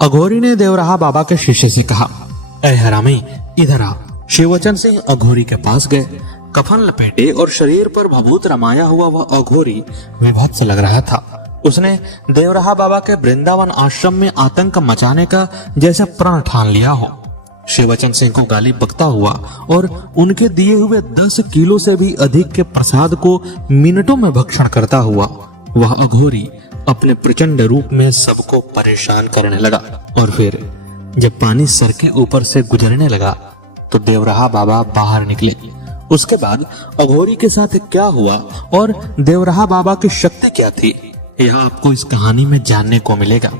अघोरी ने देवराहा बाबा के शिष्य से कहा, ऐ हरामी, इधर आ। शिववचन सिंह अघोरी के पास गए। कफन लपेटे और शरीर पर भभूत रमाया हुआ वह अघोरी विभत्स लग रहा था। उसने देवराहा बाबा के वृंदावन आश्रम में आतंक मचाने का जैसे प्रण ठान लिया हो। शिववचन सिंह को गाली बकता हुआ और उनके दिए हुए 10 किलो से भी अधिक के प्रसाद को मिनटों में भक्षण करता हुआ वह अघोरी अपने प्रचंड रूप में सबको परेशान करने लगा। और फिर जब पानी सर के ऊपर से गुजरने लगा तो देवराहा बाबा बाहर निकले। उसके बाद अघोरी के साथ क्या हुआ और देवराहा बाबा की शक्ति क्या थी, यह आपको इस कहानी में जानने को मिलेगा।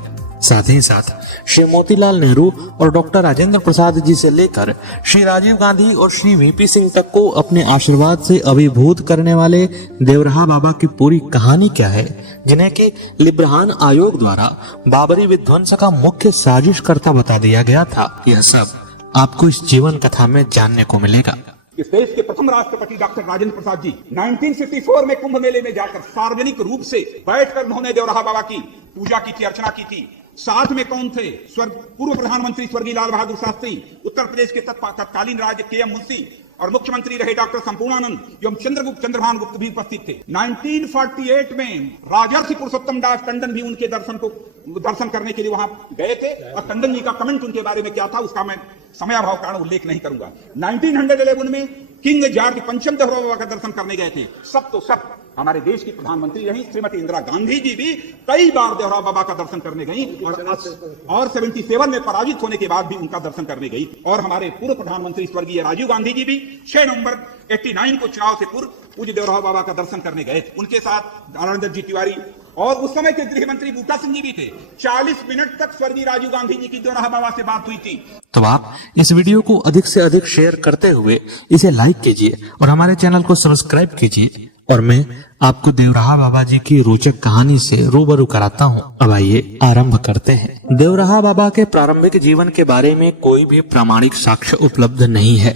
साथ ही साथ श्री मोतीलाल नेहरू और डॉक्टर राजेंद्र प्रसाद जी से लेकर श्री राजीव गांधी और श्री वीपी सिंह तक को अपने आशीर्वाद से अभिभूत करने वाले देवराहा बाबा की पूरी कहानी क्या है, जिन्हें कि लिब्रहान आयोग द्वारा बाबरी विध्वंस का मुख्य साजिशकर्ता बता दिया गया था, यह सब आपको इस जीवन कथा में जानने को मिलेगा। इस देश के प्रथम राष्ट्रपति डॉक्टर राजेंद्र प्रसाद जी 1954 में कुंभ मेले में जाकर सार्वजनिक रूप से बैठकर उन्होंने देवराहा बाबा की पूजा की थी, अर्चना की थी। साथ में कौन थे? पूर्व प्रधानमंत्री स्वर्गीय लाल बहादुर शास्त्री, उत्तर प्रदेश के तत्कालीन राज्य के.एम. मुंशी और मुख्यमंत्री रहे डॉक्टर संपूर्णानंद एवं चंद्रभान गुप्त भी उपस्थित थे। 1948 में राजर्षि पुरुषोत्तम दास टंडन भी उनके दर्शन करने के लिए वहां गए थे और टंडन जी का कमेंट उनके बारे में क्या था उसका मैं समयाभाव कारण उल्लेख नहीं करूंगा। 1911 में किंग जॉर्ज पंचम देवराहा बाबा का दर्शन करने गए थे। सब हमारे देश की प्रधानमंत्री रही श्रीमती इंदिरा गांधी जी भी कई बार देवराहा बाबा का दर्शन करने गई और 77 में पराजित होने के बाद भी उनका दर्शन करने गई। और हमारे पूर्व प्रधानमंत्री स्वर्गीय राजीव गांधी जी भी 6 नवंबर 89 को चुनाव से पूर्व पूज्य देवराहा बाबा का दर्शन करने गए। उनके साथ नारायण दत्त जी तिवारी और उस समय के गृह मंत्री बूटा सिंह जी भी थे। 40 मिनट तक स्वर्गीय राजीव गांधी जी की देवराहा बाबा से बात हुई थी। तो आप इस वीडियो को अधिक से अधिक शेयर करते हुए इसे लाइक कीजिए और हमारे चैनल को सब्सक्राइब कीजिए। और मैं आपको देवराहा बाबा जी की रोचक कहानी से रूबरू कराता हूँ। अब आइए आरंभ करते हैं। देवराहा बाबा के प्रारंभिक जीवन के बारे में कोई भी प्रामाणिक साक्ष्य उपलब्ध नहीं है।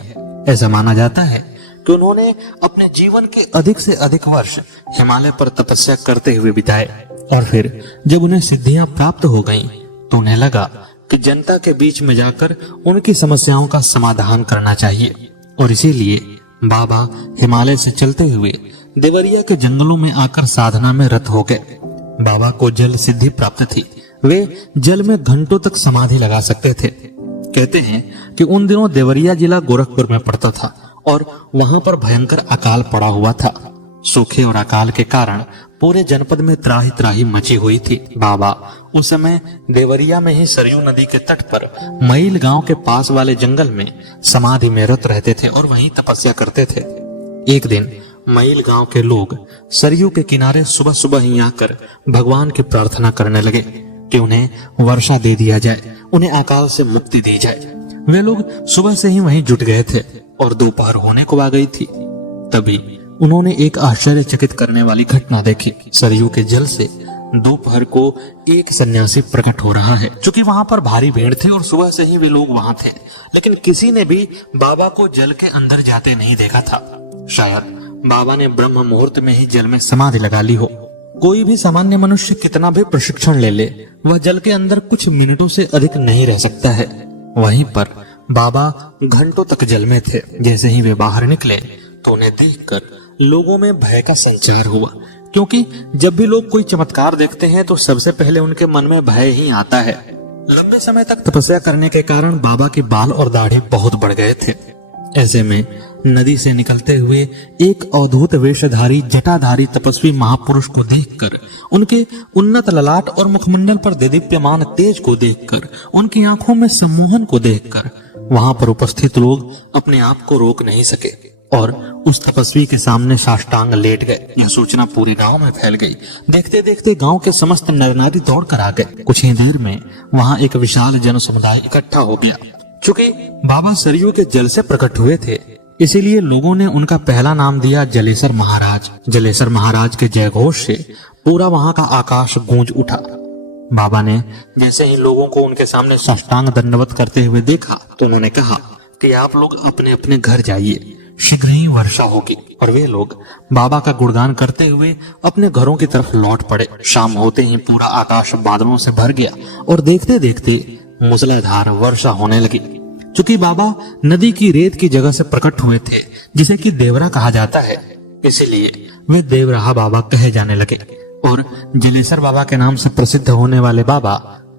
ऐसा माना जाता है कि उन्होंने अपने जीवन के अधिक से अधिक वर्ष हिमालय पर तपस्या करते हुए बिताए और फिर जब उन्हें सिद्धियां प्राप्त हो गईं, तो उन्हें लगा कि जनता के बीच में जाकर उनकी समस्याओं का समाधान करना चाहिए। और इसीलिए बाबा हिमालय से चलते हुए देवरिया के जंगलों में आकर साधना में रत हो गए। बाबा को जल सिद्धि प्राप्त थी। वे जल में घंटों तक समाधि लगा सकते थे। कहते हैं कि उन दिनों देवरिया जिला गोरखपुर में पड़ता था और वहां पर भयंकर अकाल पड़ा हुआ था। सूखे और अकाल के कारण पूरे जनपद में त्राही त्राही मची हुई थी। बाबा उस समय देवरिया में ही सरयू नदी के तट पर मईल गांव के पास वाले जंगल में समाधि में रत रहते थे और वहीं तपस्या करते थे। एक दिन मईल गांव के लोग सरयू के किनारे सुबह सुबह ही आकर भगवान की प्रार्थना करने लगे कि उन्हें वर्षा दे दिया जाए, उन्हें अकाल से मुक्ति दी जाए। वे लोग सुबह से ही वहीं जुट गए थे और दोपहर होने को आ गई थी। तभी उन्होंने एक आश्चर्यचकित करने वाली घटना देखी। सरयू के जल से दोपहर को एक सन्यासी प्रकट हो रहा है। चूंकि वहां पर भारी भीड़ थे और सुबह से ही वे लोग वहां थे, लेकिन किसी ने भी बाबा को जल के अंदर जाते नहीं देखा था। शायद बाबा ने ब्रह्म मुहूर्त में ही जल में समाधि लगा ली हो। कोई भी सामान्य मनुष्य कितना भी प्रशिक्षण ले वह जल के अंदर कुछ मिनटों से अधिक नहीं रह सकता है। वहीं पर बाबा घंटों तक जल में थे। जैसे ही वे बाहर निकले तो उन्हें देखकर लोगों में भय का संचार हुआ, क्योंकि जब भी लोग कोई चमत्कार देखते हैं तो सबसे पहले उनके मन में भय ही आता है। लंबे समय तक तपस्या करने के कारण बाबा के बाल और दाढ़ी बहुत बढ़ गए थे। ऐसे में नदी से निकलते हुए एक अद्भुत वेशधारी जटाधारी तपस्वी महापुरुष को देखकर, उनके उन्नत ललाट और मुखमंडल पर देदीप्यमान तेज को देखकर, उनकी आंखों में सम्मोहन को देखकर वहां पर उपस्थित लोग अपने आप को रोक नहीं सके और उस तपस्वी के सामने साष्टांग लेट गए। यह सूचना पूरे गांव में फैल गई। देखते देखते गांव के समस्त नर नारी दौड़ कर आ गए। कुछ ही देर में वहां एक विशाल जन समुदाय इकट्ठा हो गया। चूंकि बाबा सरयू के जल से प्रकट हुए थे, इसीलिए लोगों ने उनका पहला नाम दिया जलेसर महाराज। जलेसर महाराज के जयघोष से पूरा वहां का आकाश गूंज उठा। बाबा ने जैसे ही लोगों को उनके सामने साष्टांग दंडवत करते हुए देखा तो उन्होंने कहा कि आप लोग अपने अपने घर जाइए, शीघ्र ही वर्षा होगी। और वे लोग बाबा का गुणगान करते हुए अपने घरों की तरफ लौट पड़े। शाम होते ही पूरा आकाश बादलों से भर गया और देखते देखते मूसलाधार वर्षा होने लगी। चूंकि बाबा नदी की रेत की जगह से प्रकट हुए थे, जिसे कि देवरा कहा जाता है, इसीलिए वे देवराहा बाबा कहे जाने लगे और जलेसर बाबा के नाम से प्रसिद्ध होने वाले बाबा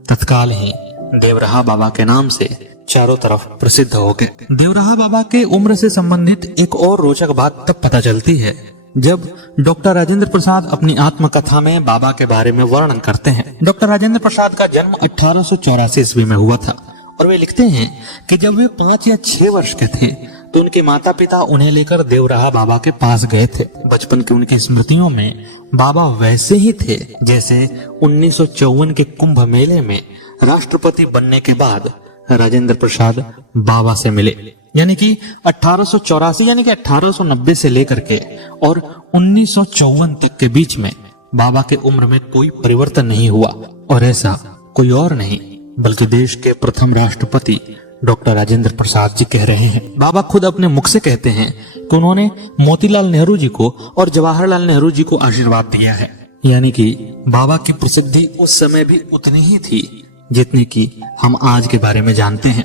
तत्काल ही देवराहा बाबा के नाम से चारों तरफ प्रसिद्ध हो गए। देवराहा बाबा के उम्र से संबंधित एक और रोचक बात तब पता चलती है जब डॉक्टर राजेंद्र प्रसाद अपनी आत्मकथा में बाबा के बारे में वर्णन करते हैं। डॉक्टर राजेंद्र प्रसाद का जन्म 1884 ईस्वी में हुआ था और वे लिखते हैं कि जब वे 5 या 6 वर्ष के थे तो उनके माता पिता उन्हें लेकर देवराहा बाबा के पास गए थे। बचपन की उनकी स्मृतियों में बाबा वैसे ही थे जैसे 1954 के कुंभ मेले में राष्ट्रपति बनने के बाद राजेंद्र प्रसाद बाबा से मिले। यानी कि 1884 यानी कि 1890 से लेकर के और 1954 तक के बीच में बाबा के उम्र में कोई परिवर्तन नहीं हुआ। और ऐसा कोई और नहीं बल्कि देश के प्रथम राष्ट्रपति डॉक्टर राजेंद्र प्रसाद जी कह रहे हैं। बाबा खुद अपने मुख से कहते हैं कि उन्होंने मोतीलाल नेहरू जी को और जवाहरलाल नेहरू जी को आशीर्वाद दिया है। यानी कि बाबा की प्रसिद्धि उस समय भी उतनी ही थी जितनी कि हम आज के बारे में जानते हैं।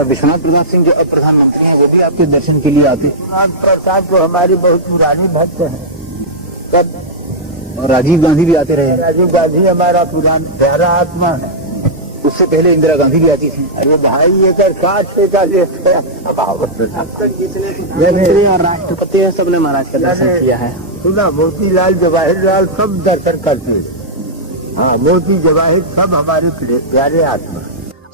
विश्वनाथ प्रताप सिंह जो अब प्रधानमंत्री हैं वो भी आपके दर्शन के लिए आते हैं। प्रसाद तो हमारी बहुत पुरानी भक्त है। तब और राजीव गांधी भी आते रहे। राजीव गांधी हमारा पुराना प्यारा आत्मा है। उससे पहले इंदिरा गांधी भी आती थी। अरे भाई ये कर 60 का और राष्ट्रपति है, सबने महाराज का दर्शन किया है। सुना मोतीलाल जवाहरलाल सब दर्शन करते हैं। हाँ, मोती जवाहिर सब हमारे प्यारे आत्मा।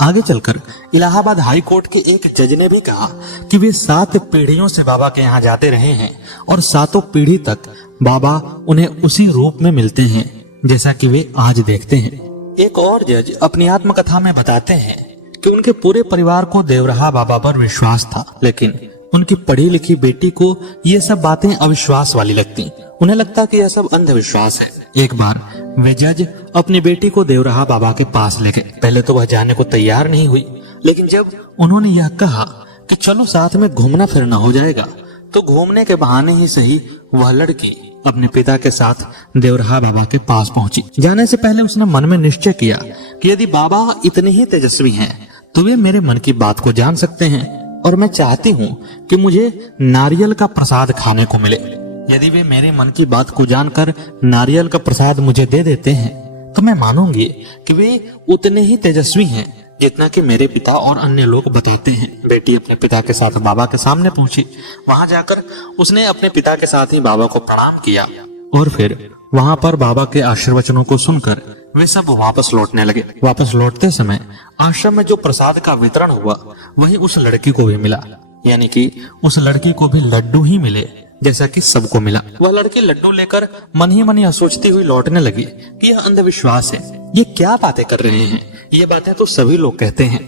आगे चलकर इलाहाबाद हाई कोर्ट के एक जज ने भी कहा कि वे 7 पीढ़ियों से बाबा के यहाँ जाते रहे हैं और 7 पीढ़ी तक बाबा उन्हें उसी रूप में मिलते हैं जैसा कि वे आज देखते हैं। एक और जज अपनी आत्मकथा में बताते हैं कि उनके पूरे परिवार को देवराहा बाबा पर विश्वास था, लेकिन उनकी पढ़ी लिखी बेटी को ये सब बातें अविश्वास वाली लगती। उन्हें लगता कि यह सब अंधविश्वास है। एक बार वे जज अपनी बेटी को देवराहा बाबा के पास ले गए। पहले तो वह जाने को तैयार नहीं हुई, लेकिन जब उन्होंने यह कहा कि चलो साथ में घूमना फिरना हो जाएगा, तो घूमने के बहाने ही सही वह लड़की अपने पिता के साथ देवराहा बाबा के पास पहुंची। जाने से पहले उसने मन में निश्चय किया कि यदि बाबा इतने ही तेजस्वी हैं तो वे मेरे मन की बात को जान सकते हैं और मैं चाहती हूँ कि मुझे नारियल का प्रसाद खाने को मिले। यदि वे मेरे मन की बात को जानकर नारियल का प्रसाद मुझे दे देते हैं तो मैं मानूंगी कि वे उतने ही तेजस्वी हैं जितना कि मेरे पिता और अन्य लोग बताते हैं। बेटी अपने पिता के साथ बाबा के सामने पहुंची। वहां जाकर उसने अपने पिता के साथ ही बाबा को प्रणाम किया और फिर वहां पर बाबा के आशीर्वचनों को सुनकर वे सब वापस लौटने लगे। वापस लौटते समय आश्रम में जो प्रसाद का वितरण हुआ वही उस लड़की को भी मिला। यानी कि उस लड़की को भी लड्डू ही मिले जैसा कि सबको मिला। वह लड़की लड्डू लेकर मन ही मन यह सोचती हुई लौटने लगी कि यह अंधविश्वास है। ये क्या बातें कर रहे हैं, ये बातें तो सभी लोग कहते हैं।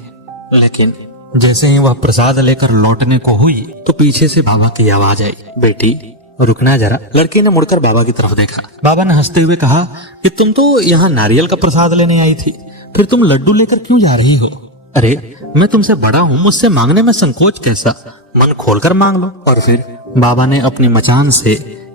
लेकिन जैसे ही वह प्रसाद लेकर लौटने को हुई तो पीछे से बाबा की आवाज आई, बेटी रुकना जरा। लड़की ने मुड़कर बाबा की तरफ देखा। बाबा ने हंसते हुए कहा कि तुम तो यहाँ नारियल का प्रसाद लेने आई थी, फिर तुम लड्डू लेकर क्यों जा रही हो? अरे मैं तुमसे बड़ा हूँ, मुझसे मांगने में संकोच कैसा, मन खोलकर मांग लो। और फिर बाबा ने अपनी मचान से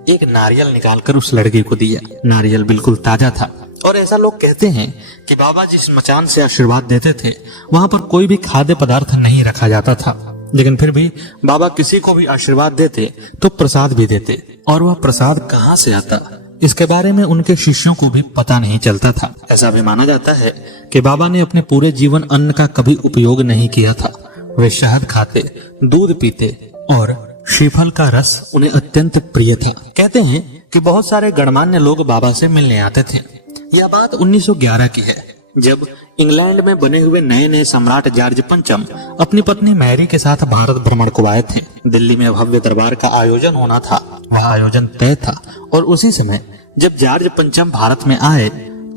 एक नारियल निकालकर उस लड़की को दिया। नारियल बिल्कुल ताजा था और ऐसा लोग कहते हैं कि बाबा जिस मचान से आशीर्वाद देते थे वहां पर कोई भी खाद्य पदार्थ नहीं रखा जाता था, लेकिन फिर भी बाबा किसी को भी आशीर्वाद देते तो प्रसाद भी देते। और वह प्रसाद कहाँ से आता इसके बारे में उनके शिष्यों को भी पता नहीं चलता था। ऐसा भी माना जाता है कि बाबा ने अपने पूरे जीवन अन्न का कभी उपयोग नहीं किया था। वे शहद खाते, दूध पीते और श्रीफल का रस उन्हें अत्यंत प्रिय था। कहते हैं कि बहुत सारे गणमान्य लोग बाबा से मिलने आते थे। यह बात 1911 की है, जब इंग्लैंड में बने हुए नए नए सम्राट जॉर्ज पंचम अपनी पत्नी मैरी के साथ भारत भ्रमण को आए थे। दिल्ली में भव्य दरबार का आयोजन होना था, वह आयोजन तय था। और उसी समय जब जॉर्ज पंचम भारत में आए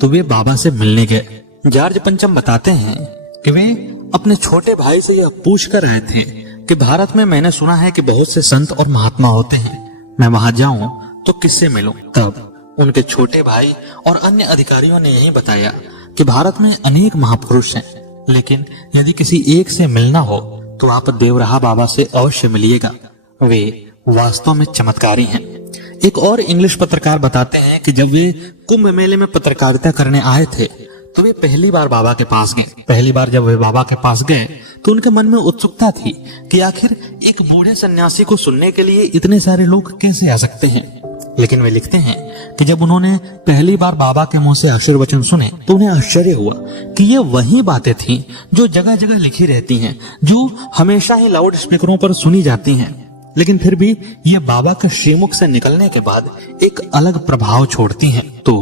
तो वे बाबा से मिलने गए। जॉर्ज पंचम बताते हैं कि वे अपने छोटे भाई से यह पूछ कर आए थे कि भारत में मैंने सुना है कि बहुत से संत और महात्मा होते हैं, मैं वहां जाऊं तो किससे मिलूं? तब उनके छोटे भाई और अन्य अधिकारियों ने यही बताया कि भारत में अनेक महापुरुष हैं, लेकिन यदि किसी एक से मिलना हो तो आप देवराहा बाबा से अवश्य मिलिएगा, वे वास्तव में चमत्कारी हैं। एक और इंग्लिश पत्रकार बताते हैं कि जब वे कुंभ मेले में पत्रकारिता करने आए थे तो वे पहली बार बाबा के पास गए। पहली बार जब वे बाबा के पास गए तो उनके मन में उत्सुकता थी कि आखिर एक बूढ़े सन्यासी को सुनने के लिए इतने सारे लोग कैसे आ सकते हैं। लेकिन वे लिखते हैं कि जब उन्होंने पहली बार बाबा के मुंह से आशीर्वचन सुने तो उन्हें आश्चर्य हुआ कि ये वही बातें थीं जो जगह जगह लिखी रहती हैं, जो हमेशा ही लाउड स्पीकरों पर सुनी जाती हैं। लेकिन फिर भी ये बाबा के श्रीमुख से निकलने के बाद एक अलग प्रभाव छोड़ती हैं। तो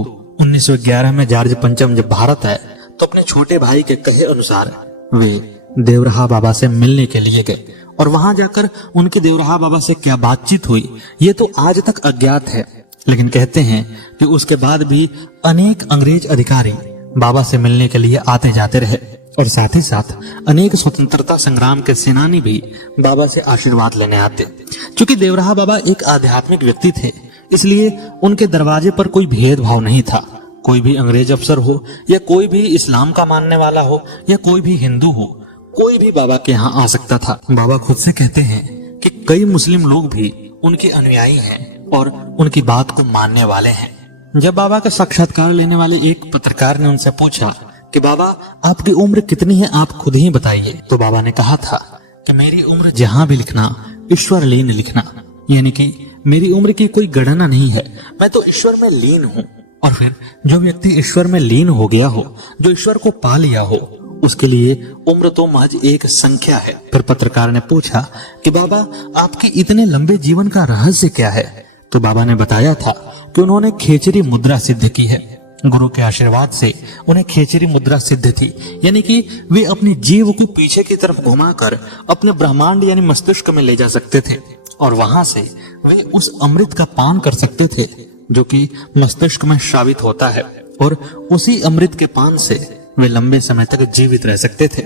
1911 में जॉर्ज पंचम जब भारत आए तो अपने छोटे भाई के कहे अनुसार वे देवराहा बाबा से मिलने के लिए गए और वहां जाकर उनके देवराहा बाबा से क्या बातचीत हुई ये तो आज तक अज्ञात है। लेकिन कहते हैं कि उसके बाद भी अनेक अंग्रेज अधिकारी बाबा से मिलने के लिए आते जाते रहे और साथ ही साथ अनेक स्वतंत्रता संग्राम के सेनानी भी बाबा से आशीर्वाद लेने आते। क्योंकि देवराहा बाबा एक आध्यात्मिक व्यक्ति थे, इसलिए उनके दरवाजे पर कोई भेदभाव नहीं था। कोई भी अंग्रेज अफसर हो या कोई भी इस्लाम का मानने वाला हो या कोई भी हिंदू हो, कोई भी बाबा के यहाँ आ सकता था। बाबा खुद से कहते हैं कि कई मुस्लिम लोग भी उनके अनुयायी हैं और उनकी बात को मानने वाले हैं। जब बाबा का साक्षात्कार लेने वाले एक पत्रकार ने उनसे पूछा कि बाबा आपकी उम्र कितनी है, आप खुद ही बताइए, तो बाबा ने कहा था कि मेरी उम्र जहां भी लिखना ईश्वर लीन लिखना, यानी कि मेरी उम्र की कोई गणना नहीं है, मैं तो ईश्वर में लीन हूँ। और फिर जो व्यक्ति ईश्वर में लीन हो गया हो, जो ईश्वर को पा लिया हो, उसके लिए उम्र तो महज एक संख्या है। फिर पत्रकार ने पूछा कि बाबा आपके इतने लंबे जीवन का रहस्य क्या है, तो बाबा ने बताया था कि उन्होंने खेचरी मुद्रा सिद्ध की है। गुरु के आशीर्वाद से उन्हें खेचरी मुद्रा सिद्ध थी, यानी कि वे अपने जीव को पीछे की तरफ घुमाकर अपने ब्रह्मांड यानी मस्तिष्क में ले जा सकते थे और वहां से वे उस अमृत का पान कर सकते थे जो कि मस्तिष्क में श्रावित होता है और उसी अमृत के पान से वे लंबे समय तक जीवित रह सकते थे।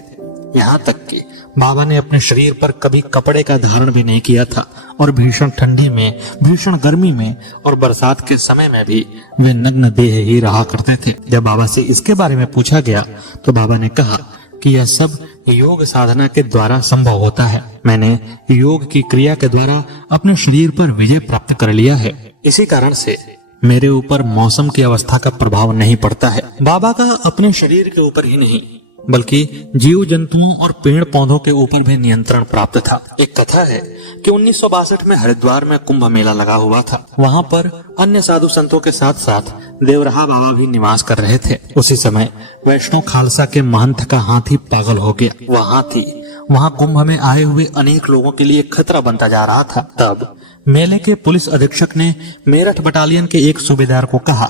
यहाँ तक कि बाबा ने अपने शरीर पर कभी कपड़े का धारण भी नहीं किया था और भीषण ठंडी में, भीषण गर्मी में और बरसात के समय में भी वे नग्न देह ही रहा करते थे। जब बाबा से इसके बारे में पूछा गया तो बाबा ने कहा कि यह सब योग साधना के द्वारा संभव होता है। मैंने योग की क्रिया के द्वारा अपने शरीर पर विजय प्राप्त कर लिया है, इसी कारण से मेरे ऊपर मौसम की अवस्था का प्रभाव नहीं पड़ता है। बाबा का अपने शरीर के ऊपर ही नहीं बल्कि जीव जंतुओं और पेड़ पौधों के ऊपर भी नियंत्रण प्राप्त था। एक कथा है कि 1962 में हरिद्वार में कुंभ मेला लगा हुआ था। वहां पर अन्य साधु संतों के साथ साथ देवराहा बाबा भी निवास कर रहे थे। उसी समय वैष्णो खालसा के महंत का हाथी पागल हो गया। वह हाथी वहां कुंभ में आए हुए अनेक लोगों के लिए खतरा बनता जा रहा था। तब मेले के पुलिस अधीक्षक ने मेरठ बटालियन के एक सूबेदार को कहा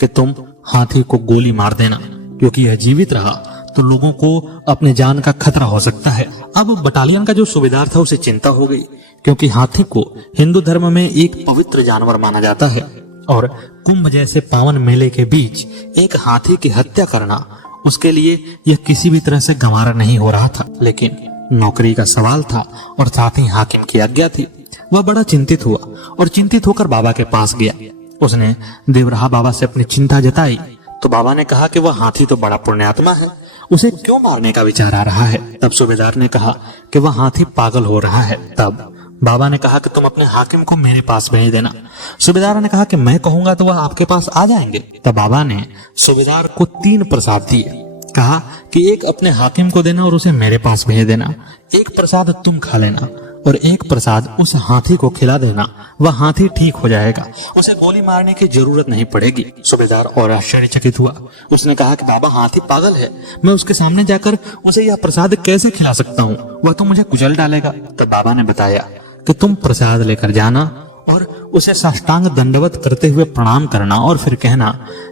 कि तुम हाथी को गोली मार देना, क्योंकि यह जीवित रहा तो लोगों को अपने जान का खतरा हो सकता है। अब बटालियन का जो सूबेदार था उसे चिंता हो गई, क्योंकि हाथी को हिंदू धर्म में एक पवित्र जानवर माना जाता है और कुंभ जैसे पावन मेले के बीच एक हाथी की हत्या करना उसके लिए यह किसी भी तरह से गंवारा नहीं हो रहा था। लेकिन नौकरी का सवाल था और साथ ही हाकिम की आज्ञा थी। वह बड़ा चिंतित हुआ और चिंतित होकर बाबा के पास गया। उसने देवराहा बाबा से अपनी चिंता जताई तो बाबा ने कहा कि वह हाथी तो बड़ा पुण्यात्मा है, उसे क्यों मारने का विचार आ रहा है। तब सूबेदार ने कहा कि वह हाथी पागल हो रहा है। तब बाबा ने कहा कि तुम अपने हाकिम को मेरे पास भेज देना। सूबेदार ने कहा कि मैं कहूंगा तो वह आपके पास आ जाएंगे। तब बाबा ने सूबेदार को 3 प्रसाद दिए। कहा कि एक अपने हाकिम को देना और उसे मेरे पास भेज देना, एक प्रसाद तुम खा लेना और एक प्रसाद उस हाथी को खिला देना। वह हाथी ठीक हो जाएगा, उसे गोली मारने की जरूरत नहीं पड़ेगी। सूबेदार और आश्चर्यचकित हुआ। उसने कहा कि बाबा हाथी पागल है, मैं उसके सामने जाकर उसे यह प्रसाद कैसे खिला सकता हूँ, वह तो मुझे कुचल डालेगा। तब बाबा ने बताया कि तुम प्रसाद लेकर जाना और उसे साष्टांग दंडवत करते हुए प्रणाम करना और फिर कहना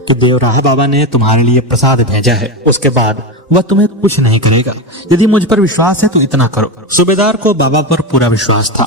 कि देवराहा बाबा ने तुम्हारे लिए प्रसाद भेजा है। उसके बाद वह तुम्हें कुछ नहीं करेगा। यदि मुझ पर विश्वास है तो इतना करो। सूबेदार को बाबा पर पूरा विश्वास था।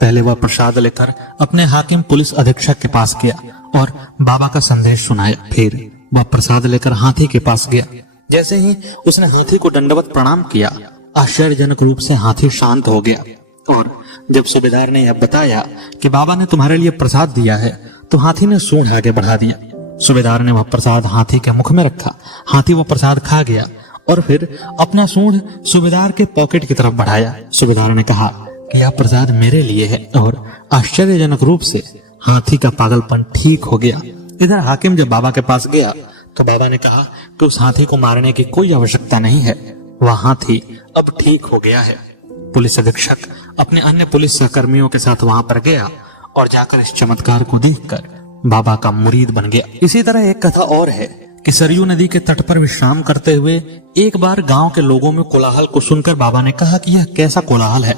पहले वह प्रसाद लेकर अपने हाकिम पुलिस अधीक्षक के पास गया और बाबा का संदेश सुनाया। फिर वह प्रसाद लेकर हाथी के पास गया। जैसे ही उसने हाथी को दंडवत प्रणाम किया, आश्चर्यजनक रूप से हाथी शांत हो गया। और जब सूबेदार ने यह बताया कि बाबा ने तुम्हारे लिए प्रसाद दिया है तो हाथी ने सूंड आगे बढ़ा दिया। सूबेदार ने वह प्रसाद हाथी के मुख में रखा। हाथी वह प्रसाद खा गया और फिर अपना सूंड सूबेदार के पॉकेट की तरफ बढ़ाया। सूबेदार ने कहा कि यह प्रसाद मेरे लिए है और आश्चर्यजनक रूप से हाथी का पागलपन ठीक हो गया। इधर हाकिम जब बाबा के पास गया तो बाबा ने कहा कि उस हाथी को मारने की कोई आवश्यकता नहीं है, वहां थी अब ठीक हो गया है। पुलिस अधीक्षक अपने अन्य पुलिस सहकर्मियों के साथ वहां पर गया और जाकर इस चमत्कार को देखकर बाबा का मुरीद बन गया। इसी तरह एक कथा और है कि सरयू नदी के तट पर विश्राम करते हुए एक बार गांव के लोगों में कोलाहल को सुनकर बाबा ने कहा कि यह कैसा कोलाहल है।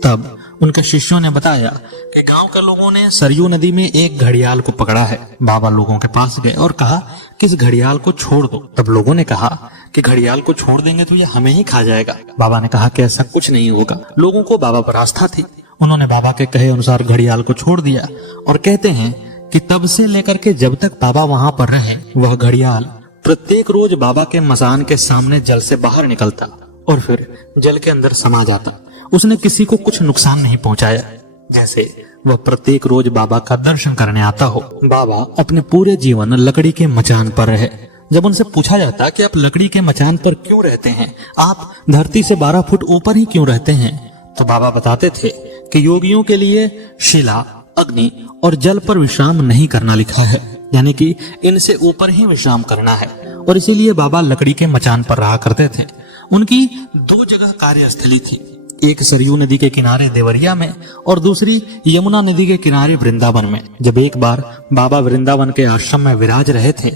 तब उनके शिष्यों ने बताया कि गांव के लोगों ने सरयू नदी में एक घड़ियाल को पकड़ा है। बाबा लोगों के पास गए और कहा कि इस घड़ियाल को छोड़ दो। तब लोगों ने कहा कि घड़ियाल को छोड़ देंगे तो यह हमें ही खा जाएगा। बाबा ने कहा कि ऐसा कुछ नहीं होगा। लोगों को बाबा पर आस्था थी। उन्होंने बाबा के कहे अनुसार घड़ियाल को छोड़ दिया और कहते हैं कि तब से लेकर के जब तक बाबा वहां पर रहे, वह घड़ियाल प्रत्येक रोज बाबा के मसान के सामने जल से बाहर निकलता और फिर जल के अंदर समा जाता। उसने किसी को कुछ नुकसान नहीं पहुंचाया, जैसे वह प्रत्येक रोज बाबा का दर्शन करने आता हो। बाबा अपने पूरे जीवन लकड़ी के मचान पर रहे। जब उनसे पूछा जाता कि आप लकड़ी के मचान पर क्यों रहते हैं, आप धरती से 12 फुट ऊपर ही क्यों रहते हैं, तो बाबा बताते थे कि योगियों के लिए शिला, अग्नि और जल पर विश्राम नहीं करना लिखा है, यानी कि इनसे ऊपर ही विश्राम करना है। और इसीलिए बाबा लकड़ी के मचान पर रहा करते थे। उनकी 2 जगह कार्यस्थली थी, एक सरयू नदी के किनारे देवरिया में और दूसरी यमुना नदी के किनारे वृंदावन में। जब एक बार बाबा वृंदावन के आश्रम में विराज रहे थे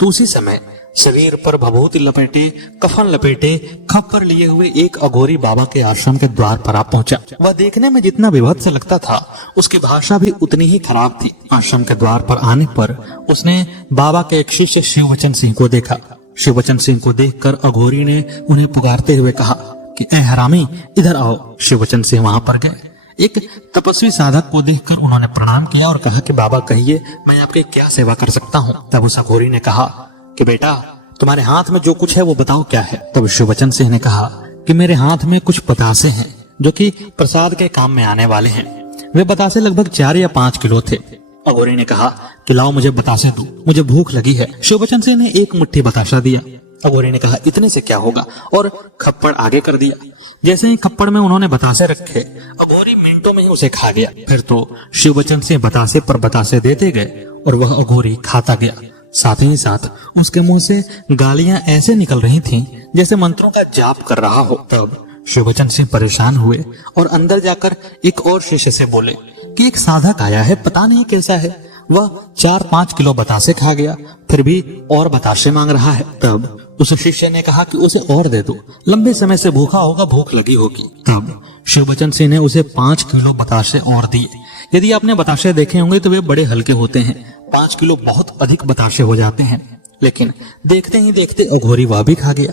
तो उसी समय शरीर पर भभूति लपेटे, कफन लपेटे, खप्पर लिए हुए एक अघोरी बाबा के आश्रम के द्वार पर आ पहुंचा। वह देखने में जितना विभत्स लगता था, उसकी भाषा भी उतनी ही खराब थी। आश्रम के द्वार पर आने पर उसने बाबा के एक शिष्य शिववचन सिंह को देखा। शिववचन सिंह को देखकर अघोरी ने उन्हें पुकारते हुए कहा कि ए हरामी, इधर आओ। शिववचन सिंह वहां पर गए। एक तपस्वी साधक को देखकर उन्होंने प्रणाम किया और कहा कि बाबा कहिए, मैं आपकी क्या सेवा कर सकता हूँ। तब उस अघोरी ने कहा कि बेटा, तुम्हारे हाथ में जो कुछ है वो बताओ क्या है। तब शिववचन सिंह ने कहा कि मेरे हाथ में कुछ बतासे हैं जो कि प्रसाद के काम में आने वाले हैं। वे बतासे लगभग 4 या 5 किलो थे। अघोरी ने कहा कि लाओ मुझे बतासे दो, मुझे भूख लगी है। शिववचन सिंह ने 1 मुट्ठी बतासा दिया। अघोरी ने कहा इतने से क्या होगा, और खप्पड़ आगे कर दिया। जैसे ही खप्पड़ में उन्होंने बतासे रखे, अघोरी मिनटों में ही उसे खा गया। फिर तो शिववचन सिंह बतासे पर बतासे देते गए और वह अघोरी खाता गया। साथ ही साथ उसके मुंह से गालियां ऐसे निकल रही थीं जैसे मंत्रों का जाप कर रहा हो। तब शिववचन सिंह परेशान हुए और अंदर जाकर एक और शिष्य से बोले कि एक साधक आया है, पता नहीं कैसा है, वह 4-5 किलो बतासे खा गया, फिर भी और बतासे मांग रहा है। तब उस शिष्य ने कहा कि उसे और दे दो, लंबे समय से भूखा होगा, भूख लगी होगी। तब शिववचन सिंह ने उसे 5 किलो बतासे और दिए। यदि आपने बतासे देखे होंगे तो वे बड़े हल्के होते हैं। 5 किलो बहुत अधिक बतासे हो जाते हैं, लेकिन देखते ही देखते अघोरी वह भी खा गया।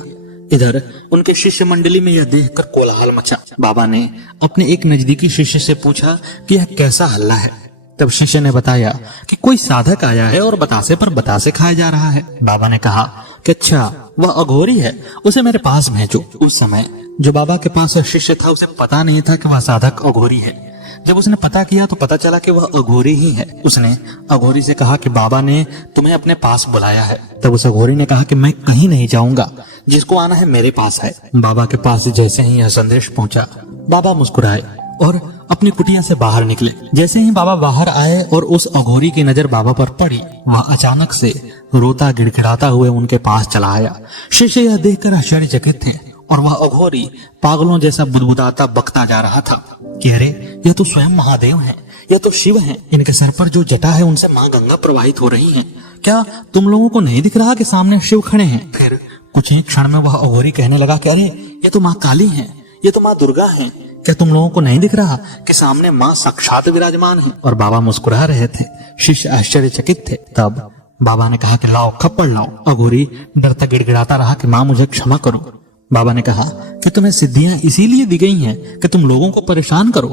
इधर उनके शिष्य मंडली में यह देखकर कोलाहल मचा। बाबा ने अपने एक नजदीकी शिष्य से पूछा कि यह कैसा हल्ला है। तब शिष्य ने बताया कि कोई साधक आया है और बतासे पर बतासे खाया जा रहा है। बाबा ने कहा कि अच्छा, वह अघोरी है, उसे मेरे पास भेजो। उस समय जो बाबा के पास शिष्य था उसे पता नहीं था कि वह साधक अघोरी है। जब उसने पता किया तो पता चला कि वह अघोरी ही है। उसने अघोरी से कहा कि बाबा ने तुम्हें अपने पास बुलाया है। तब उस अघोरी ने कहा कि मैं कहीं नहीं जाऊंगा, जिसको आना है मेरे पास है। बाबा के पास जैसे ही यह संदेश पहुंचा, बाबा मुस्कुराए और अपनी कुटिया से बाहर निकले। जैसे ही बाबा बाहर आए और उस अघोरी की नजर बाबा पर पड़ी, वह अचानक से रोता गिड़गिड़ाता हुए उनके पास चला आया। शिष्य यह देखकर आश्चर्यचकित थे और वह अघोरी पागलों जैसा बुदबुदाता बकता जा रहा था कि अरे, यह तो स्वयं महादेव हैं, यह तो शिव हैं। इनके सर पर जो जटा है उनसे माँ गंगा प्रवाहित हो रही है। क्या तुम लोगों को नहीं दिख रहा कि सामने शिव खड़े हैं? फिर कुछ ही क्षण में वह अघोरी कहने लगा कि अरे, ये तो माँ काली हैं, ये तो माँ दुर्गा हैं। क्या तुम लोगों को नहीं दिख रहा कि सामने माँ साक्षात विराजमान है? और बाबा मुस्कुरा रहे थे। शिष्य आश्चर्यचकित थे। तब बाबा ने कहा कि लाओ, खप्पड़ लाओ। अघोरी डरता गिड़गिड़ाता रहा कि माँ मुझे क्षमा करो। बाबा ने कहा कि तुम्हें सिद्धियां इसीलिए दी गई हैं कि तुम लोगों को परेशान करो।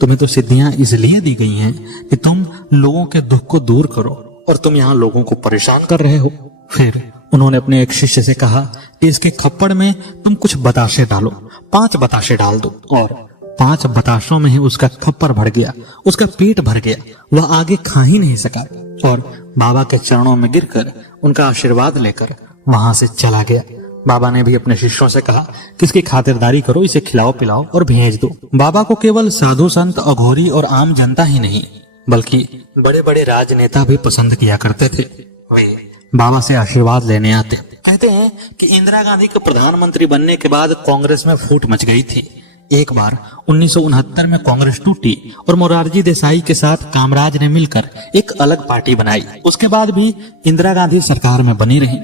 तुम्हें तो सिद्धियां इसलिए दी गई हैं कि तुम लोगों के दुख को दूर करो, और तुम यहाँ लोगों को परेशान कर रहे हो। फिर उन्होंने अपने एक शिष्य से कहा कि इसके खप्पड़ में तुम कुछ बताशे डालो, 5 बताशे डाल दो। और 5 बताशों में ही उसका खप्पड़ भर गया, उसका पेट भर गया। वह आगे खा ही नहीं सका और बाबा के चरणों में गिरकर उनका आशीर्वाद लेकर वहां से चला गया। बाबा ने भी अपने शिष्यों से कहा कि इसकी खातिरदारी करो, इसे खिलाओ पिलाओ और भेज दो। बाबा को केवल साधु संत, अघोरी और आम जनता ही नहीं, बल्कि बड़े बड़े राजनेता भी पसंद किया करते थे। वे बाबा से आशीर्वाद लेने आते। कहते हैं कि इंदिरा गांधी के प्रधानमंत्री बनने के बाद कांग्रेस में फूट मच गई थी। एक बार 1969 में कांग्रेस टूटी और मोरारजी देसाई के साथ कामराज ने मिलकर एक अलग पार्टी बनाई। उसके बाद भी इंदिरा गांधी सरकार में बनी रही।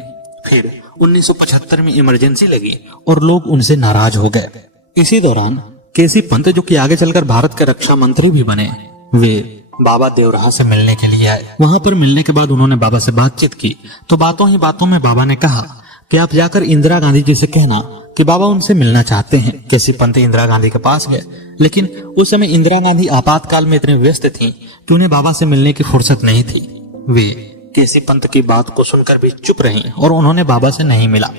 फिर 1975 में इमरजेंसी लगी और लोग उनसे नाराज हो गए। इसी दौरान केसी पंत, जो कि आगे चलकर भारत के रक्षा मंत्री भी बने, वे बाबा देवराहा से मिलने के लिए आए। वहां पर मिलने के बाद उन्होंने बाबा से बातचीत की तो बातों ही बातों में बाबा ने कहा कि आप जाकर इंदिरा गांधी जी से कहना कि बाबा उनसे मिलना चाहते हैं। केसी पंत इंदिरा गांधी के पास गए, लेकिन उस समय इंदिरा गांधी आपातकाल में इतने व्यस्त थीं कि उन्हें बाबा से मिलने की फुर्सत नहीं थी। वे केसी पंत की बात को सुनकर भी चुप रहीं और उन्होंने बाबा से नहीं मिला।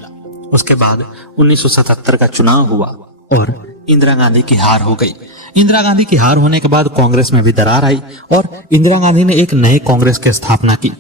उसके बाद 1977 का चुनाव हुआ और इंदिरा गांधी की हार हो गई। इंदिरा गांधी की हार होने के बाद कांग्रेस में भी दरार आई और इंदिरा गांधी ने एक नए कांग्रेस की स्थापना की।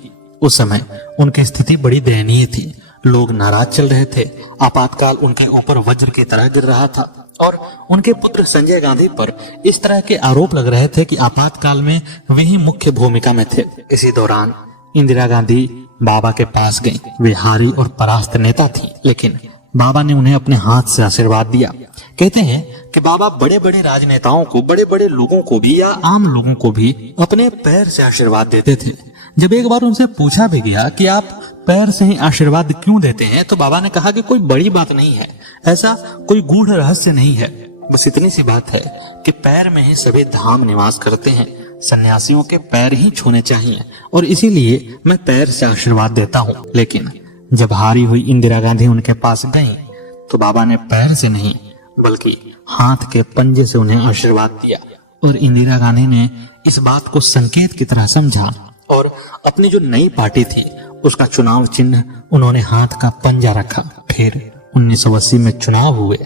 उस समय उनकी स्थिति बड़ी दयनीय थी। लोग नाराज चल रहे थे। आपातकाल उनके ऊपर वज्र की तरह गिर रहा था और उनके पुत्र संजय गांधी पर इस तरह के आरोप लग रहे थे कि आपातकाल में वे ही मुख्य भूमिका में थे। इसी दौरान इंदिरा गांधी बाबा के पास गईं। वे हारी और परास्त नेता थी, लेकिन बाबा ने उन्हें अपने हाथ से आशीर्वाद दिया। कहते हैं कि बाबा बड़े बड़े राजनेताओं को, बड़े बड़े लोगों को भी या आम लोगों को भी अपने पैर से आशीर्वाद देते थे। जब एक बार उनसे पूछा भी गया कि आप पैर से ही आशीर्वाद क्यों देते हैं, तो बाबा ने कहा कि कोई बड़ी बात नहीं है, ऐसा कोई गूढ़ रहस्य नहीं है, बस इतनी सी बात है कि पैर में ही सभी धाम निवास करते हैं। सन्यासियों के पैर ही छूने चाहिए और इसीलिए मैं पैर से आशीर्वाद देता हूँ। लेकिन जब हारी हुई इंदिरा गांधी उनके पास गईं, तो बाबा ने पैर से नहीं बल्कि हाथ के पंजे से उन्हें आशीर्वाद दिया और इंदिरा गांधी ने इस बात को संकेत की तरह समझा और अपनी जो नई पार्टी थी उसका चुनाव चिन्ह उन्होंने हाथ का पंजा रखा। फिर 1980 में चुनाव हुए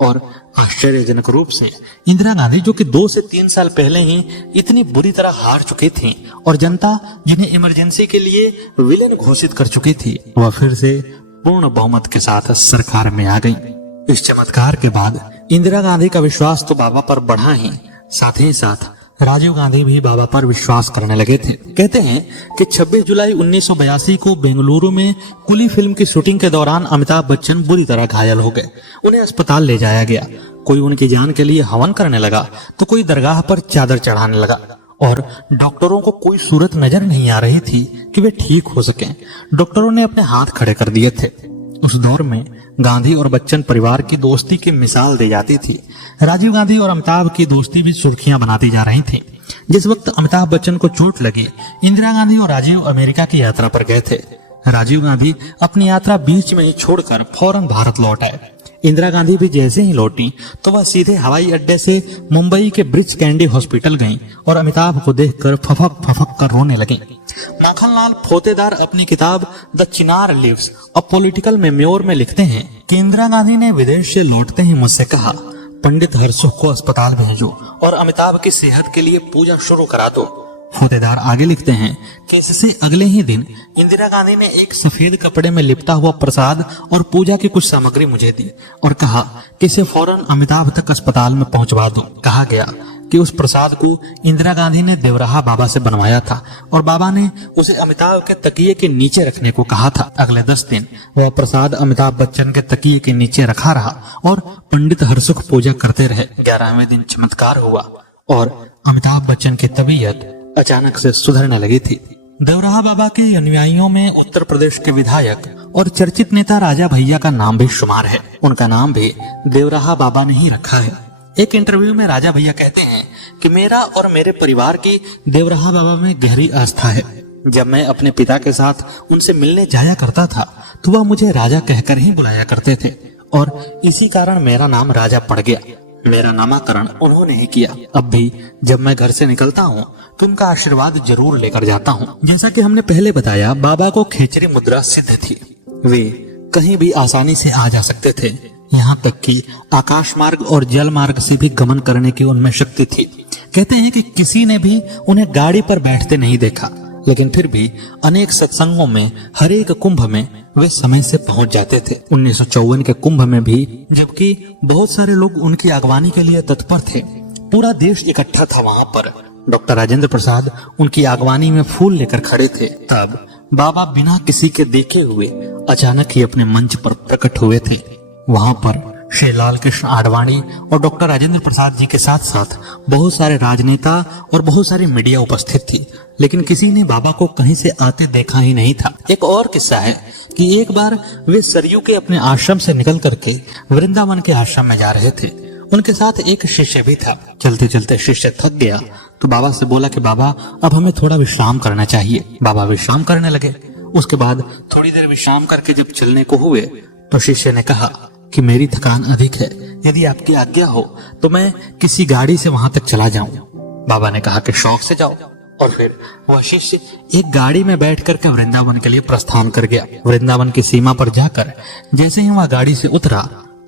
और आश्चर्यजनक रूप से इंदिरा गांधी, जो कि 2 से 3 साल पहले ही इतनी बुरी तरह हार चुकी थी और जनता जिन्हें इमरजेंसी के लिए विलेन घोषित कर चुकी थी, वह फिर से पूर्ण बहुमत के साथ सरकार में आ गई। इस चमत्कार के बाद इंदिरा गांधी का विश्वास तो बाबा पर बढ़ा ही साथ राजीव गांधी भी बाबा पर विश्वास करने लगे थे। कहते हैं कि 26 जुलाई 1982 को बेंगलुरु में कुली फिल्म की शूटिंग के दौरान अमिताभ बच्चन बुरी तरह घायल हो गए। उन्हें अस्पताल ले जाया गया। कोई उनकी जान के लिए हवन करने लगा तो कोई दरगाह पर चादर चढ़ाने लगा और डॉक्टरों को कोई सूरत नजर नहीं आ रही थी कि वे ठीक हो सकें। डॉक्टरों ने अपने हाथ खड़े कर दिए थे। उस दौर में गांधी और बच्चन परिवार की दोस्ती की मिसाल दी जाती थी। राजीव गांधी और अमिताभ की दोस्ती भी सुर्खियां बनाती जा रही थी। जिस वक्त अमिताभ बच्चन को चोट लगी, इंदिरा गांधी और राजीव अमेरिका की यात्रा पर गए थे। राजीव गांधी अपनी यात्रा बीच में ही छोड़कर फौरन भारत लौट आए। इंदिरा गांधी भी जैसे ही लौटी तो वह सीधे हवाई अड्डे से मुंबई के ब्रिच कैंडी हॉस्पिटल गईं और अमिताभ को देखकर फफक फफक कर रोने लगीं। माखनलाल फोतेदार अपनी किताब the Chinar leaves a political memoir में लिखते हैं कि इंदिरा गांधी ने विदेश से लौटते ही मुझसे कहा, पंडित हरसुख को अस्पताल भेजो और अमिताभ की सेहत के लिए पूजा शुरू करा दो। फोतेदार आगे लिखते हैं कि इससे अगले ही दिन इंदिरा गांधी ने एक सफेद कपड़े में लिपटा हुआ प्रसाद और पूजा की कुछ सामग्री मुझे दी और कहा कि इसे फौरन अमिताभ तक अस्पताल में पहुंचवा दो। कहा गया कि उस प्रसाद को इंदिरा गांधी ने देवराहा बाबा से बनवाया था और बाबा ने उसे अमिताभ के तकिए के नीचे रखने को कहा था। अगले 10 दिन वह प्रसाद अमिताभ बच्चन के तकिए के नीचे रखा रहा और पंडित हरसुख पूजा करते रहे। 11वें दिन चमत्कार हुआ और अमिताभ बच्चन की तबीयत अचानक से सुधरने लगी थी। देवराहा बाबा के अनुयायियों में उत्तर प्रदेश के विधायक और चर्चित नेता राजा भैया का नाम भी शुमार है। उनका नाम भी देवराहा बाबा ने ही रखा है। एक इंटरव्यू में राजा भैया कहते हैं कि मेरा और मेरे परिवार की देवराहा बाबा में गहरी आस्था है। जब मैं अपने पिता के साथ उनसे मिलने जाया करता था तो वह मुझे राजा कहकर ही बुलाया करते थे और इसी कारण मेरा नाम राजा पड़ गया। मेरा नामकरण उन्होंने ही किया। अब भी जब मैं घर से निकलता हूँ तो उनका आशीर्वाद जरूर लेकर जाता हूँ। जैसा कि हमने पहले बताया, बाबा को खेचरी मुद्रा सिद्ध थी। वे कहीं भी आसानी से आ जा सकते थे, यहाँ तक कि आकाश मार्ग और जल मार्ग से भी गमन करने की उनमें शक्ति थी। कहते हैं कि किसी ने भी उन्हें गाड़ी पर बैठते नहीं देखा, लेकिन फिर भी अनेक सत्संगों में, हर एक कुंभ में वे समय से पहुंच जाते थे। 1954 के कुंभ में भी, जबकि बहुत सारे लोग उनकी अगवानी के लिए तत्पर थे, पूरा देश इकट्ठा था वहां पर, डॉक्टर राजेंद्र प्रसाद उनकी अगवानी में फूल लेकर खड़े थे। तब बाबा बिना किसी के देखे हुए अचानक ही अपने मंच पर प्रकट हुए थे। वहां पर श्री लाल कृष्ण आडवाणी और डॉक्टर राजेंद्र प्रसाद जी के साथ साथ बहुत सारे राजनेता और बहुत सारी मीडिया उपस्थित थी, लेकिन किसी ने बाबा को कहीं से आते देखा ही नहीं था। एक और किस्सा है कि एक बार वे सरयू के अपने आश्रम से निकल करके वृंदावन के आश्रम में जा रहे थे। उनके साथ एक शिष्य भी था। चलते चलते शिष्य थक गया तो बाबा से बोला कि बाबा अब हमें थोड़ा विश्राम करना चाहिए। बाबा विश्राम करने लगे। उसके बाद थोड़ी देर विश्राम करके जब चलने को हुए तो शिष्य ने कहा कि मेरी थकान अधिक है, यदि आपकी आज्ञा हो तो मैं किसी गाड़ी से वहां तक चला जाऊं। बाबा ने कहा कि शौक से जाओ। और फिर वह शिष्य एक गाड़ी में बैठ करके वृंदावन के लिए प्रस्थान कर गया। वृंदावन की सीमा पर जाकर जैसे ही वह गाड़ी से उतरा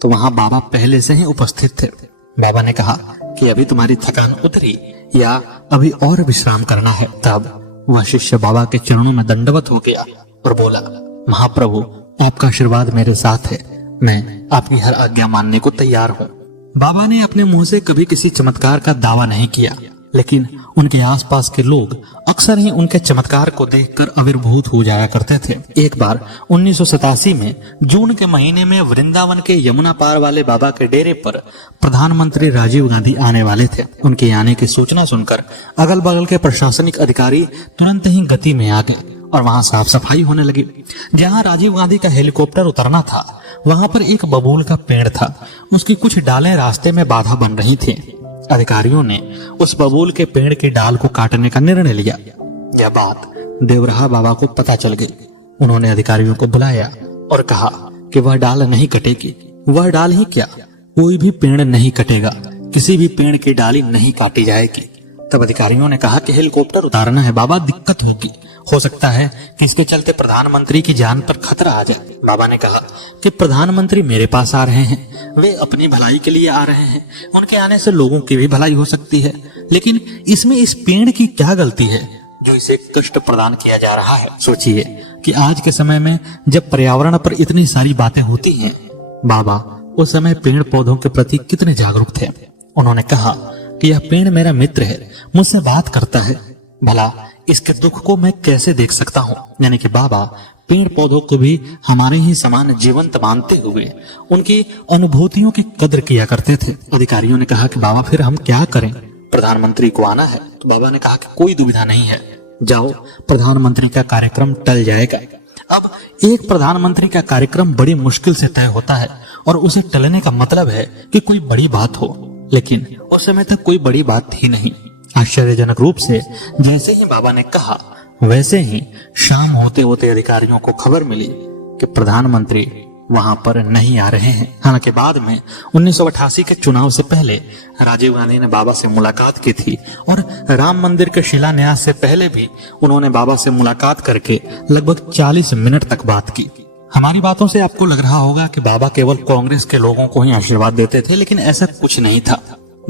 तो वहां बाबा पहले से ही उपस्थित थे। बाबा ने कहा कि अभी तुम्हारी थकान उतरी या अभी और विश्राम करना है। तब वह शिष्य बाबा के चरणों में दंडवत हो गया और बोला, महाप्रभु आपका आशीर्वाद मेरे साथ है, मैं आपकी हर आज्ञा मानने को तैयार हूँ। बाबा ने अपने मुंह से कभी किसी चमत्कार का दावा नहीं किया, लेकिन उनके आसपास के लोग अक्सर ही उनके चमत्कार को देखकर आविर्भूत हो जाया करते थे। एक बार 1987 में जून के महीने में वृंदावन के यमुना पार वाले बाबा के डेरे पर प्रधानमंत्री राजीव गांधी आने वाले थे। उनके आने की सूचना सुनकर अगल बगल के प्रशासनिक अधिकारी तुरंत ही गति में आ गए और वहां साफ सफाई होने लगी। जहां राजीव गांधी का हेलीकॉप्टर उतरना था वहां पर एक बबूल का पेड़ था। उसकी कुछ डालें रास्ते में बाधा बन रही थी। अधिकारियों ने उस बबूल के पेड़ की डाल को काटने का निर्णय लिया। यह बात देवराहा बाबा को पता चल गई। उन्होंने अधिकारियों को बुलाया और कहा कि वह डाल नहीं कटेगी। वह डाल ही क्या, कोई भी पेड़ नहीं कटेगा, किसी भी पेड़ की डाली नहीं काटी जाएगी। तब अधिकारियों ने कहा कि हेलीकॉप्टर उतारना है बाबा, दिक्कत होगी, हो सकता है कि इसके चलते प्रधानमंत्री की जान पर खतरा आ जाए। बाबा ने कहा कि प्रधानमंत्री मेरे पास आ रहे हैं, वे अपनी भलाई के लिए आ रहे हैं, उनके आने से लोगों की भी भलाई हो सकती है, लेकिन इसमें इस पेड़ की क्या गलती है जो इसे कष्ट प्रदान किया जा रहा है। सोचिए कि आज के समय में जब पर्यावरण पर इतनी सारी बातें होती हैं, बाबा उस समय पेड़ पौधों के प्रति कितने जागरूक थे। उन्होंने कहा कि यह पेड़ मेरा मित्र है, मुझसे बात करता है, भला इसके दुख को मैं कैसे देख सकता हूँ। यानी कि बाबा पेड़ पौधों को भी हमारे ही समान जीवंत मानते हुए उनकी अनुभूतियों की कदर किया करते थे। अधिकारियों ने कहा कि बाबा फिर हम क्या करें, प्रधानमंत्री को आना है। तो बाबा ने कहा कि कोई दुविधा नहीं है, जाओ, प्रधानमंत्री का कार्यक्रम टल जाएगा। अब एक प्रधानमंत्री का कार्यक्रम बड़ी मुश्किल से तय होता है और उसे टलने का मतलब है कि कोई बड़ी बात हो, लेकिन उस समय तक कोई बड़ी बात थी नहीं। आश्चर्यजनक रूप से जैसे ही बाबा ने कहा वैसे ही शाम होते होते अधिकारियों को खबर मिली कि प्रधानमंत्री वहां पर नहीं आ रहे हैं। हालांकि बाद में 1988 के चुनाव से पहले राजीव गांधी ने बाबा से मुलाकात की थी और राम मंदिर के शिलान्यास से पहले भी उन्होंने बाबा से मुलाकात करके लगभग 40 मिनट तक बात की। हमारी बातों से आपको लग रहा होगा कि बाबा केवल कांग्रेस के लोगों को ही आशीर्वाद देते थे, लेकिन ऐसा कुछ नहीं था।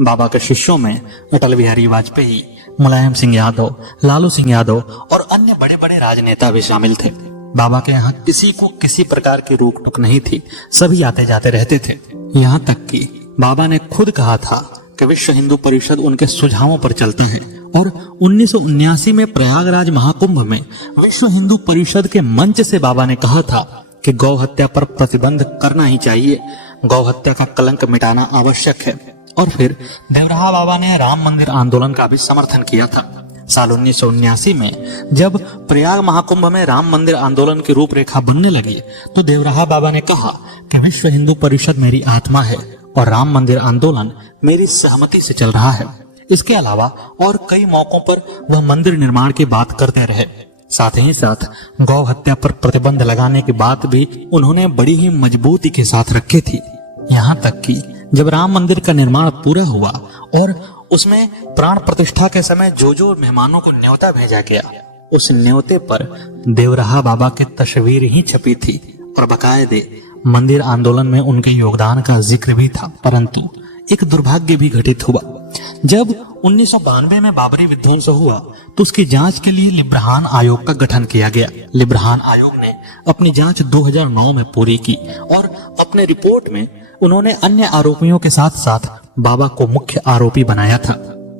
बाबा के शिष्यों में अटल बिहारी वाजपेयी, मुलायम सिंह यादव, लालू सिंह यादव और अन्य बड़े बड़े राजनेता भी शामिल थे। बाबा के यहाँ किसी को किसी प्रकार की रोक टोक नहीं थी, सभी आते जाते रहते थे। यहाँ तक कि बाबा ने खुद कहा था कि विश्व हिंदू परिषद उनके सुझावों पर चलता है और 1979 में प्रयागराज महाकुंभ में विश्व हिंदू परिषद के मंच से बाबा ने कहा था कि गौ हत्या पर प्रतिबंध करना ही चाहिए, गौ हत्या का कलंक मिटाना आवश्यक है। और फिर देवराहा बाबा ने राम मंदिर आंदोलन का भी समर्थन किया था। साल 1979 में जब प्रयाग महाकुंभ में राम मंदिर आंदोलन की रूपरेखा बनने लगी तो देवराहा बाबा ने कहा कि विश्व हिंदू परिषद मेरी आत्मा है और राम मंदिर आंदोलन मेरी सहमति से चल रहा है। इसके अलावा और कई मौकों पर वह मंदिर निर्माण की बात करते रहे। साथ ही साथ गौ हत्या पर प्रतिबंध लगाने की बात भी उन्होंने बड़ी ही मजबूती के साथ रखी थी। यहाँ तक कि जब राम मंदिर का निर्माण पूरा हुआ और उसमें प्राण प्रतिष्ठा के समय जो मेहमानों को न्योता भेजा गया, उस न्योते पर देवराहा बाबा की तस्वीर ही छपी थी और बकायदे मंदिर आंदोलन में उनके योगदान का जिक्र भी था। परंतु एक दुर्भाग्य भी घटित हुआ। जब 1992 में बाबरी विध्वंस हुआ तो उसकी जांच के लिए लिब्रहान आयोग का गठन किया गया। लिब्रहान आयोग ने अपनी जांच 2009 में पूरी की और अपने रिपोर्ट में उन्होंने अन्य आरोपियों के साथ साथ बाबा को मुख्य आरोपी बनाया था,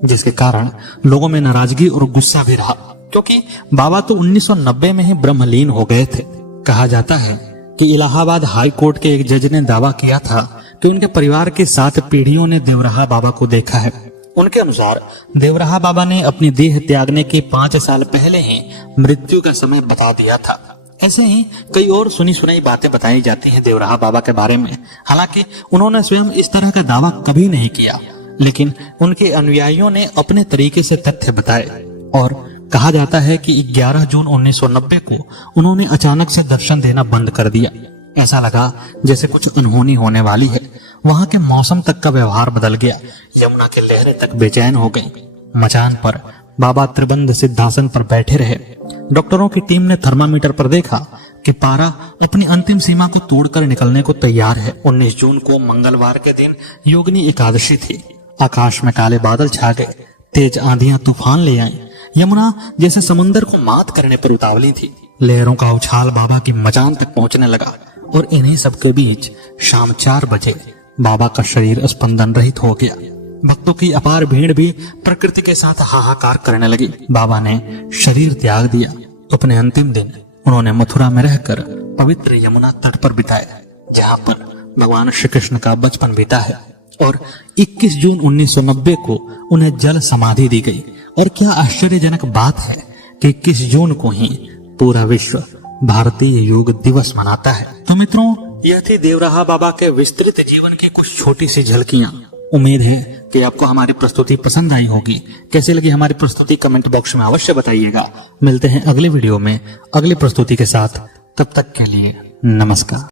जिसके कारण लोगों में नाराजगी और गुस्सा भी रहा, क्योंकि बाबा तो 1990 में ही ब्रह्मलीन हो गए थे। कहा जाता है कि इलाहाबाद हाई कोर्ट के एक जज ने दावा किया था कि उनके परिवार के 7 पीढ़ियों ने देवराहा बाबा को देखा है। उनके अनुसार देवराहा बाबा ने अपनी देह त्यागने के 5 साल पहले ही मृत्यु का समय बता दिया था। ऐसे ही कई और सुनी सुनाई बातें बताई जाती हैं देवराहा बाबा के बारे में। हालांकि उन्होंने स्वयं इस तरह का दावा कभी नहीं किया, लेकिन उनके अनुयायियों ने अपने तरीके से तथ्य बताए। और कहा जाता है कि 11 जून 1990 को उन्होंने अचानक से दर्शन देना बंद कर दिया। ऐसा लगा जैसे कुछ अनहोनी होने वाली है। वहां के मौसम तक का व्यवहार बदल गया। यमुना की लहरें तक बेचैन हो गईं। मचान पर बाबा त्रिबंध सिद्धासन पर बैठे रहे। डॉक्टरों की टीम ने थर्मामीटर पर देखा कि पारा अपनी अंतिम सीमा को तोड़कर निकलने को तैयार है। 19 जून को मंगलवार के दिन योगिनी एकादशी थी। आकाश में काले बादल छा गए, तेज आंधियां तूफान ले आई। यमुना जैसे समुंदर को मात करने पर उतावली थी। लहरों का उछाल बाबा की मचान तक पहुंचने लगा और इन्हीं सबके बीच शाम 4 बजे बाबा का शरीर स्पंदन रहित हो गया। भक्तों की अपार भीड़ भी प्रकृति के साथ हाहाकार करने लगी। बाबा ने शरीर त्याग दिया। अपने अंतिम दिन उन्होंने मथुरा में रहकर पवित्र यमुना तट पर बिताए, जहां पर भगवान श्री कृष्ण का बचपन बीता है। और 21 जून 1990 को उन्हें जल समाधि दी गई। और क्या आश्चर्यजनक बात है कि 21 जून को ही पूरा विश्व भारतीय योग दिवस मनाता है। तो मित्रों, यह थी देवराहा बाबा के विस्तृत जीवन की कुछ छोटी सी झलकियां। उम्मीद है कि आपको हमारी प्रस्तुति पसंद आई होगी। कैसी लगी हमारी प्रस्तुति कमेंट बॉक्स में अवश्य बताइएगा। मिलते हैं अगले वीडियो में अगली प्रस्तुति के साथ। तब तक के लिए नमस्कार।